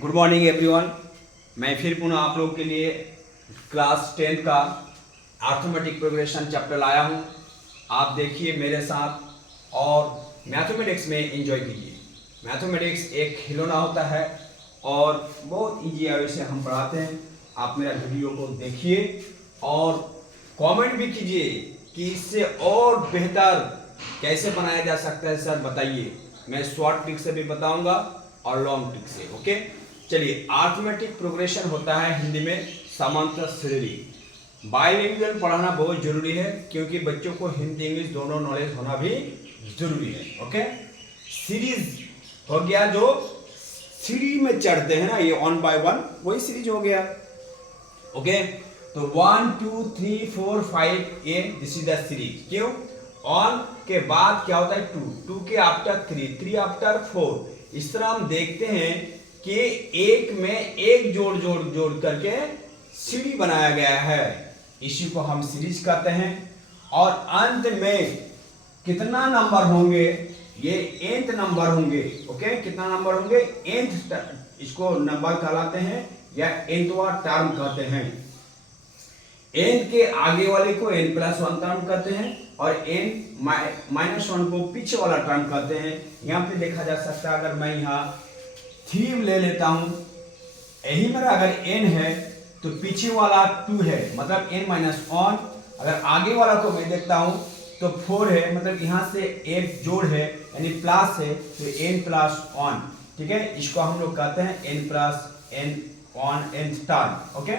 Good morning everyone. मैं फिर पुनः आप लोगों के लिए क्लास 10 का अर्थमेटिक प्रोग्रेशन चैप्टर लाया हूं। आप देखिए मेरे साथ और मैथमेटिक्स में एंजॉय कीजिए। मैथमेटिक्स एक खिलौना होता है और बहुत इजी वे से हम पढ़ाते हैं। आप मेरा वीडियो को देखिए और कमेंट भी कीजिए कि इससे और बेहतर कैसे बनाया जा सकता है सर बताइए। मैं शॉर्ट ट्रिक से भी बताऊंगा और लॉन्ग ट्रिक से। ओके, चलिए। अर्थमेटिक प्रोग्रेशन होता है हिंदी में समांतर श्रेणी। बाइलिंगुअल पढ़ाना बहुत जरूरी है क्योंकि बच्चों को हिंदी इंग्लिश दोनों नॉलेज होना भी जरूरी है। ओके, सीरीज हो गया, जो सीढ़ी में चढ़ते हैं ना, ये 1 by 1 वही सीरीज हो गया। ओके, तो 1 2 3 4 5 ये दिस इज द सीरीज। क्यों? 1 के बाद क्या होता है 2, 2 के आफ्टर 3, 3 आफ्टर 4। इस तरह हम देखते हैं कि एक में एक जोड़ करके सीढ़ी बनाया गया है। इसी को हम सीरीज कहते हैं। और अंत में कितना नंबर होंगे? ये nth नंबर होंगे। ओके, कितना नंबर होंगे? nth, इसको नंबर कहलाते हैं या nthवा टर्म कहते हैं। n के आगे वाले को n+1 टर्म कहते हैं और n-1 को पीछे वाला टर्म कहते हैं। यहाँ पे देखा जा सकता है, अगर मैं यहाँ 3 ले लेता हूं, यही मेरा अगर n है तो पीछे वाला 2 है, मतलब n-1। अगर आगे वाला को मैं देखता हूं तो 4 है, मतलब यहाँ से एक जोड़ है यानी प्लस है तो n+1। ठीक है, इसको हम लोग कहते हैं n+n1 nth टर्म। ओके,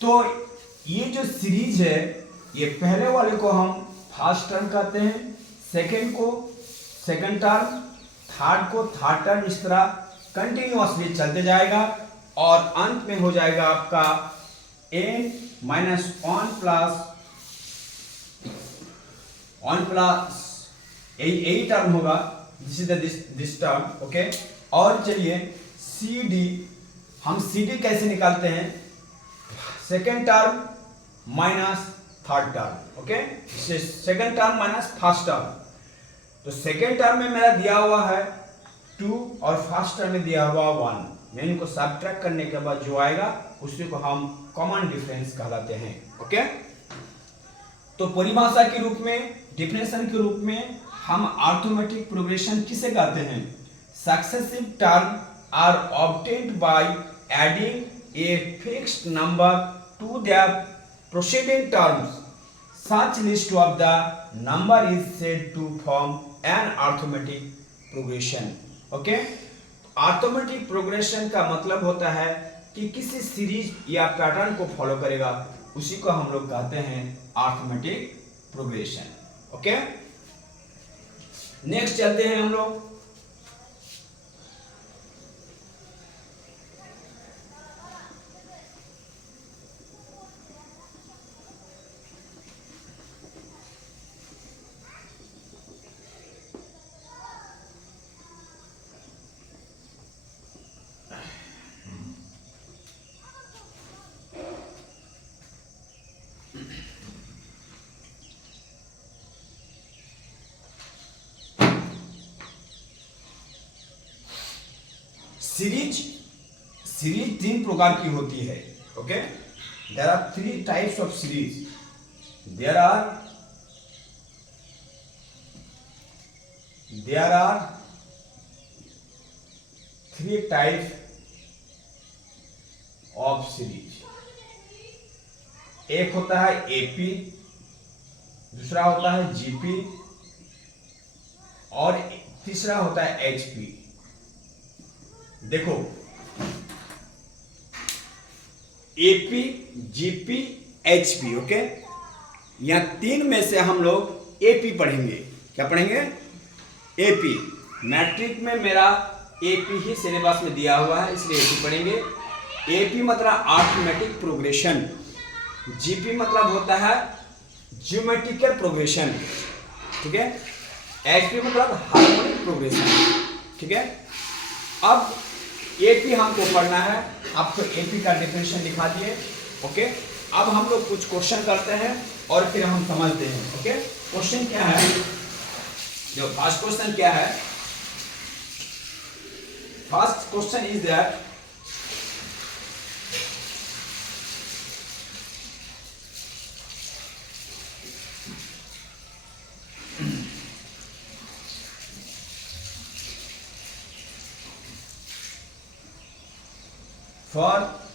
तो ये जो सीरीज है, ये पहले वाले को हम फर्स्ट टर्म कहते हैं, सेकेंड को सेकेंड टर्म, थर्ड को थर्ड टर्म। इस तरह कंटिन्यूअसली चलते जाएगा और अंत में हो जाएगा आपका n-1+1+ यही टर्म होगा। This is this term. Okay, और चलिए CD, हम CD कैसे निकालते हैं? Second term minus third term. Okay, second term minus first term. तो सेकेंड टर्म में मेरा दिया हुआ है 2 और फर्स्ट टर्म में दिया हुआ 1। मैं इनको सब्ट्रैक्ट करने के बाद जो आएगा उसी को हम कॉमन डिफरेंस कहलाते हैं। ओके, तो परिभाषा के रूप में, डिफिनेशन के रूप में हम अर्थमेटिक प्रोग्रेशन किसे कहते हैं? Successive term are obtained by adding a fixed number to the proceeding terms. Such list of the number is said to form an arithmetic progression. Okay, arithmetic progression का मतलब होता है कि किसी सीरीज या पैटर्न को फॉलो करेगा, उसी को हम लोग कहते हैं अर्थमेटिक प्रोग्रेशन। ओके, नेक्स्ट चलते हैं हम लोग। सीरीज 3 प्रकार की होती है। Okay, there are 3 types of series. There are 3 type of series. एक होता है एपी, दूसरा होता है जीपी और तीसरा होता है एचपी। देखो, एपी, जीपी, एचपी। ओके, यहां 3 में से हम लोग एपी पढ़ेंगे। क्या पढ़ेंगे? एपी। मैट्रिक में मेरा एपी ही सिलेबस में दिया हुआ है, इसलिए एपी पढ़ेंगे। एपी मतलब अर्थमेटिक प्रोग्रेशन, जीपी मतलब होता है ज्योमेट्रिकल प्रोग्रेशन। ठीक है, एचपी मतलब हार्मोनिक प्रोग्रेशन। ठीक है, अब एपी हमको पढ़ना है। आपको एपी का डेफिनेशन लिखा दिए। ओके, अब हम लोग कुछ क्वेश्चन करते हैं और फिर हम समझते हैं। ओके, क्वेश्चन क्या है? जो फर्स्ट क्वेश्चन क्या है? First question is that for